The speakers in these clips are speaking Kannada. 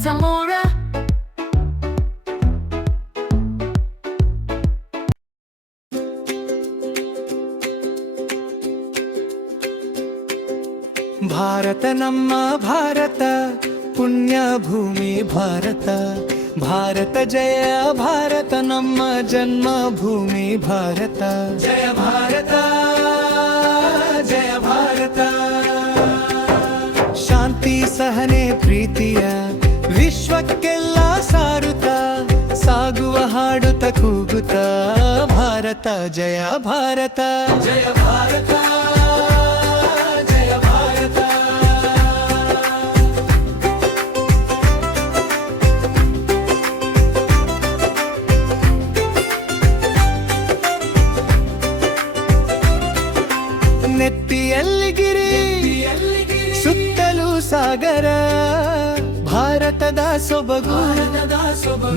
Zamora. ಭಾರತ ನಮ್ಮ ಭಾರತ ಪುಣ್ಯ ಭೂಮಿ ಭಾರತ ಭಾರತ ಜಯ ಭಾರತ ನಮ್ಮ ಜನ್ಮ ಭೂಮಿ ಭಾರತ ಜಯ ಭಾರತ ಜಯ ಭಾರತ ಶಾಂತಿ ಸಹನೆ ಪ್ರೀತಿಯ ವಿಶ್ವಕ್ಕೆಲ್ಲ ಸಾರುತ್ತ ಸಾಗುವ ಹಾಡುತ್ತ ಕೂಗುತ್ತ ಭಾರತ ಜಯ ಭಾರತ ಜಯ ಭಾರತ ಜಯ ಭಾರತ ನೆತ್ತಿಯಲ್ಲಿ ಗಿರಿ ಸುತ್ತಲೂ ಸಾಗರ ಭಾರತದ ಸೊಬಗು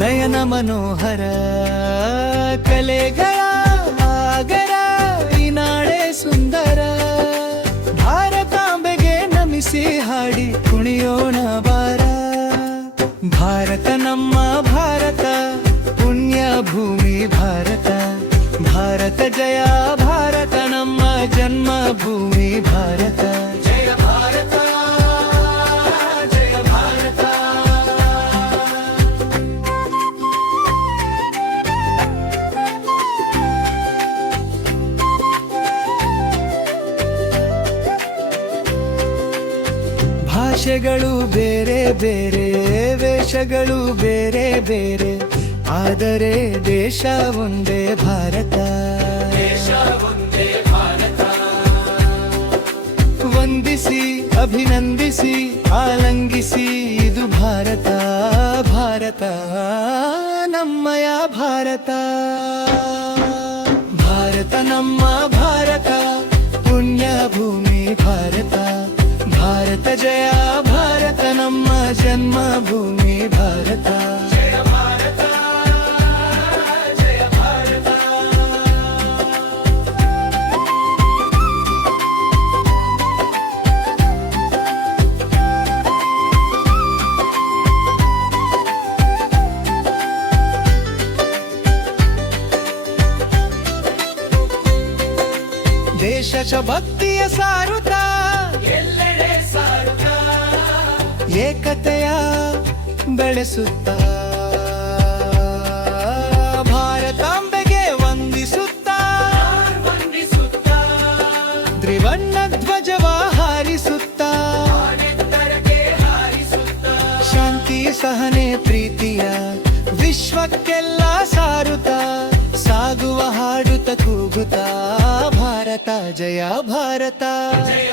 ನಯನ ಮನೋಹರ ಕಲೆಗಳ ಆಗರ ಈ ನಾಡೆ ಸುಂದರ ಭಾರತಾಂಬೆಗೆ ನಮಿಸಿ ಹಾಡಿ ಕುಣಿಯೋಣ ಬಾರ ಭಾರತ ನಮ್ಮ ಭಾರತ ಪುಣ್ಯ ಭೂಮಿ ಭಾರತ ಭಾರತ ಜಯ ಭಾರತ ನಮ್ಮ ಜನ್ಮ ಭೂಮಿ ಭಾರತ ಜಯ ಭಾರತ ಜಯ ಭಾರತ ಭಾಷೆಗಳು ಬೇರೆ ಬೇರೆ ವೇಷಗಳು ಬೇರೆ ಬೇರೆ ಆದರೆ ದೇಶ ಒಂದೇ ಭಾರತ ದೇಶ ಒಂದೇ ಭಾರತ ವಂದಿಸಿ ಅಭಿನಂದಿಸಿ ಆಲಂಗಿಸಿ ಇದು ಭಾರತ ಭಾರತ ನಮ್ಮಯ ಭಾರತ ಭಾರತ ನಮ್ಮ ಭಾರತ ಪುಣ್ಯ ಭೂಮಿ ಭಾರತ ಭಾರತ ಜಯ ಭಾರತ ನಮ್ಮ ಜನ್ಮ ಭೂಮಿ ಭಾರತ ಜಯ ಭಾರತ ಜಯ ಭಾರತ ದೇಶ ಭಕ್ತಿಯ ಸಾರುತ್ತ ಎಲ್ಲೆಡೆ ಸಾರುತ್ತ ಏಕತೆಯ ಬೆಳೆಸುತ್ತ ಭಾರತಾಂಬೆಗೆ ವಂದಿಸುತ್ತ ತ್ರಿವರ್ಣ ಧ್ವಜವ ಹಾರಿಸುತ್ತ ಶಾಂತಿ ಸಹನೆ ಪ್ರೀತಿಯ ವಿಶ್ವಕ್ಕೆಲ್ಲ ಸಾರುತ್ತ ಸಾಗುವ ಹಾಡುತ್ತ ಕೂಗುತ್ತ ಭಾರತ ಜಯ ಭಾರತ ಜಯ